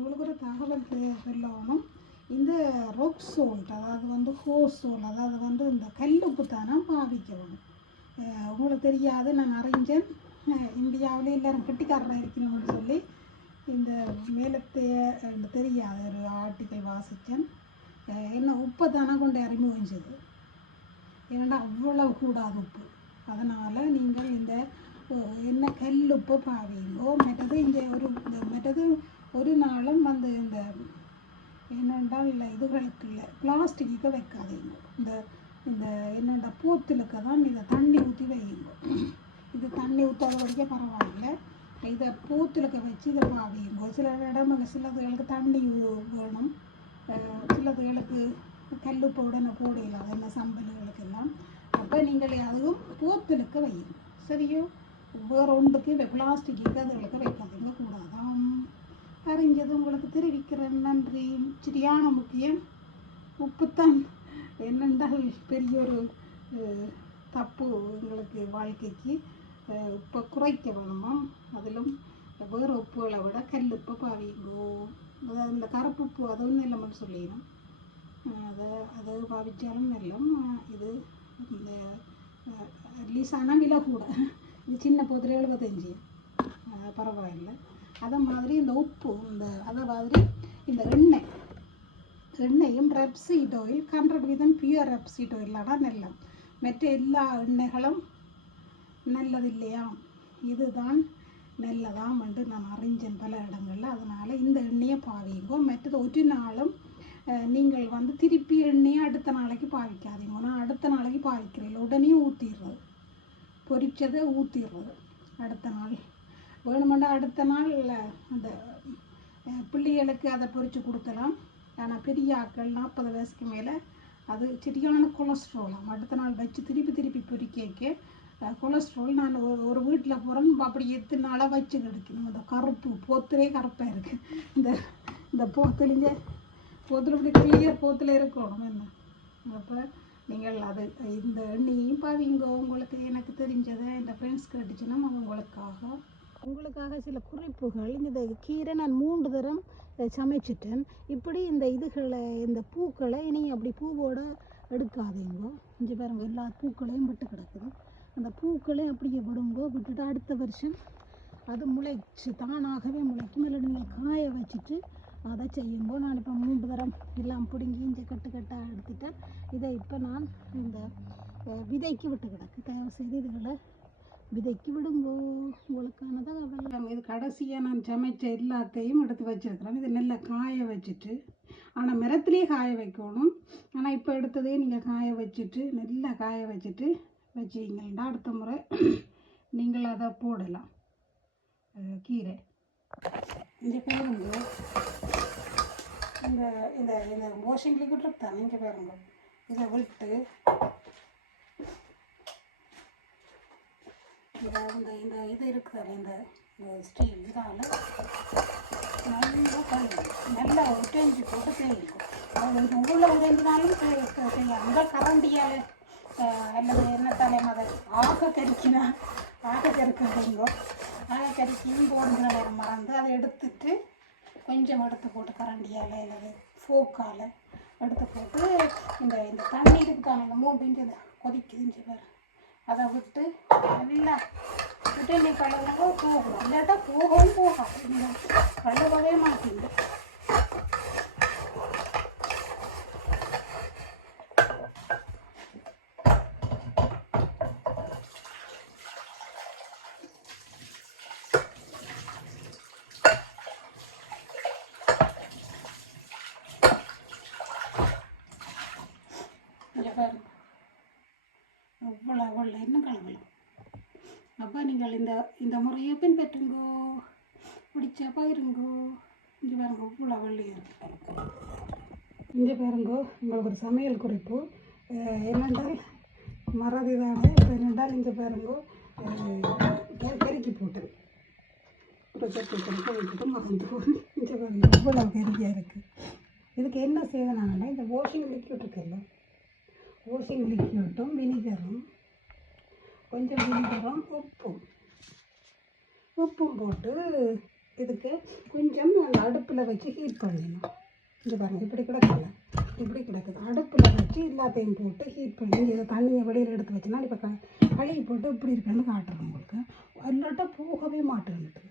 உங்களுக்கு ஒரு தகவல் தெ- சொல்லணும் இந்த ரொக் சோல்ட் அதாவது வந்து ஹோஸ் சோல் அதாவது வந்து இந்த கல்லுப்பு தானே பாவிக்கணும். உங்களுக்கு தெரியாது நான் அறிஞ்சேன். இந்தியாவில் எல்லாரும் கெட்டிக்காரராக இருக்கணும்னு சொல்லி இந்த மேலத்தைய தெரியாத தெரியாது ஒரு ஆர்டிக்கல் வாசித்தேன். என்ன உப்பை தானே கொண்டு அறிமுகிச்சது ஏன்னா அவ்வளவு கூடாது உப்பு. அதனால் நீங்கள் இந்த என்ன கல் உப்பு பாவீங்கோ மற்றது இந்த ஒரு இந்த மற்றது ஒரு நாளும் வந்து இந்த என்னென்றால் இதுகளுக்கு இல்லை பிளாஸ்டிக்கு வைக்காதீங்க. இந்த இந்த என்னென்ன பூத்திலுக்கு தான் இதை தண்ணி ஊற்றி வையுங்க. இது தண்ணி ஊற்றாத வரைக்கும் பரவாயில்ல. இதை பூத்திலுக்கு வச்சு இதை பாவியுங்க. சில இடமுங்க சிலதுகளுக்கு தண்ணி வேணும். சிலதுகளுக்கு கல்லுப்பு உடனே போடையில் அது என்ன சம்பல்களுக்கு எல்லாம் அப்போ நீங்கள் அதுவும் பூத்திலுக்கு வையுங்க. சரியோ? வேறு ஒன்றுக்கு பிளாஸ்டிக்கு அதுகளுக்கு வைக்காதீங்க. கூடாதான். அறிஞ்சது உங்களுக்கு தெரிவிக்கிறேன். நன்றி. சரியான முக்கியம். உப்புத்தான். என்னென்றால் பெரிய ஒரு தப்பு எங்களுக்கு வாழ்க்கைக்கு. உப்பை குறைக்க வேணுமா அதிலும் வேறு உப்புகளை விட கல் உப்பு பாவிங்கோ. அதாவது இந்த கருப்பு உப்பு அதுவும் நல்லம்னு சொல்லிடணும் அதை அதை பாவிச்சாலும் நல்லம் இது இந்த அட்லீஸ்ட் ஆனால் விலை கூட. இது சின்ன போதில் எழுபத்தஞ்சு. பரவாயில்லை. அதை மாதிரி இந்த உப்பு இந்த அதை மாதிரி இந்த எண்ணெய். எண்ணெயும் ரெப்சீட் ஆயில் ஹண்ட்ரட் வீதம் பியூர் ரெப்சீட் ஆயிலான நல்லம். மற்ற எல்லா எண்ணெய்களும் நல்லது இல்லையா இதுதான் நல்லதாம் என்று நான் அறிஞ்சேன் பல இடங்களில். அதனால் இந்த எண்ணெயை பாவிங்கோ. மற்றது ஒரு நாளும் நீங்கள் வந்து திருப்பி எண்ணெயை அடுத்த நாளைக்கு பாவிக்காதீங்க. நான் அடுத்த நாளைக்கு பாவிக்கிறேன். உடனே ஊற்றிடுறது பொரிச்சதை ஊற்றிடுறது அடுத்த நாள். வேணுமெண்டா அடுத்த நாள் அந்த பிள்ளைகளுக்கு அதை பொறித்து கொடுக்கலாம். ஆனால் பெரிய ஆக்கள் நாற்பது வயசுக்கு மேலே அது சரியான கொலஸ்ட்ராலாம் அடுத்த நாள் வச்சு திருப்பி திருப்பி பொறிக்க கொலஸ்ட்ரால் நான் ஒரு ஒரு வீட்டில் போகிறேன் அப்படி எத்தனை நாளாக வச்சு கிடைக்கணும் அந்த கருப்பு போத்துலேயே கருப்பாக இருக்குது இந்த இந்த போத்துலிங்க போத்தில் இப்படி கிளியர் போத்தில் இருக்கணும் என்ன? அப்போ நீங்கள் அது இந்த எண்ணெயையும் பாவிங்க உங்களுக்கு எனக்கு தெரிஞ்சதை இந்த ஃப்ரெண்ட்ஸ் கேட்டுச்சுன்னா அவங்களுக்காக உங்களுக்காக சில குறிப்புகள். இந்த கீரை நான் மூன்று தரம் சமைச்சிட்டேன். இப்படி இந்த இதுகளை இந்த பூக்களை இனி அப்படி பூவோட எடுக்காதீங்க. இங்கே பாருங்க எல்லா பூக்களையும் விட்டு கிடக்குது. அந்த பூக்களையும் அப்படியே விடுங்கோ விட்டுட்டு அடுத்த வருஷம் அது முளைச்சு தானாகவே முளைக்கும். இல்லை நீங்கள் காய வச்சுட்டு அதை செய்யும்போ நான் இப்போ மூன்று தரம் எல்லாம் பிடுங்கி இஞ்சி கட்டு கட்டாக எடுத்துட்டேன். இதை இப்போ நான் இந்த விதைக்கு விட்டு கிடக்கு. தயவு செய்து இதுகளை விதைக்கு விடுங்கோ உங்களுக்கான தகவல் இது கடைசியாக நான் சமைச்ச எல்லாத்தையும் எடுத்து வச்சிருக்கிறேன். இது நல்லா காய வச்சுட்டு ஆனால் மரத்துலேயே காய வைக்கணும். ஆனால் இப்போ எடுத்ததே நீங்கள் காய வச்சுட்டு நல்லா காய வச்சுட்டு வச்சிங்கன்னா அடுத்த முறை. நீங்கள் அதை போடலாம். கீரை. இந்த பாருங்க. இந்த இந்த இந்த வாஷிங் லிக்விட் இருக்குதானே இங்கே பாருங்க. இதை விட்டு இந்த இந்த இந்த இது இருக்குது இந்த ஸ்டீல் இதால். நல்லா கழுவு நல்லா உடைஞ்சி போட்டு தேய்க்கும் அது இது உடைஞ்சினாலும் செய்யலாம் இந்த கரண்டியால் அல்லது என்ன தலைமதை ஆக கறிக்கினா ஆக கறிக்கிறீங்கோ ஆக கறிக்கியும் போடுங்கிற நேரம் மறந்து அதை எடுத்துட்டு கொஞ்சம் எடுத்து போட்டு கரண்டியால் அல்லது ஃபோக்கால் எடுத்து போட்டு இந்த இந்த தண்ணி இருக்குதானே இந்த மூணு இன்ச்சு இந்த கொதிக்குதுன்னு பாரு அதை விட்டு நல்லா விட்டு நீ கழுவுனவோ போகும் இல்லாட்டா போகவும் போகாது. இந்த கழுவவே மாட்டேங்குது. இங்கே பாருங்க. அவ்வளோ அவ்வளோ. இன்னும் கலவலாம் அப்போ நீங்கள் இந்த இந்த முறையை பின்பற்றுங்கோ. பிடிச்சா பயிருங்கோ. இங்கே பாருங்க அவ்வளோ வெள்ளையாக இருக்கு. இங்கே பாருங்கோ உங்களுக்கு ஒரு சமையல் குறிப்பு. என்னென்றால் மறதி தானே இப்போ என்னென்றால் இங்கே பாருங்கோ பெருக்கி போட்டு. மறந்து இங்கே பாருங்க அவ்வளோ பெருக்கியாக இருக்குது இதுக்கு என்ன செய்யணும்னா இந்த வாஷிங் லிக்விட் இருக்குல்ல வாஷிங் லிக்விட்டும் வினிகரும் கொஞ்சம் வினிகரும் உப்பும். உப்பும் போட்டு இதுக்கு கொஞ்சம் அந்த அடுப்பில் வச்சு ஹீட் பண்ணிடணும். இது பாருங்கள் இப்படி கிடக்குது. இப்படி கிடக்குது. அடுப்பில் வச்சு எல்லாத்தையும் போட்டு ஹீட் பண்ணி இதை தண்ணியை வெளியில் எடுத்து வச்சுனா இப்போ க கழுவி போட்டு இப்படி இருக்குன்னு காட்டுறேன் உங்களுக்கு. அல்லாட்டா போகவே மாட்டேன்ட்டு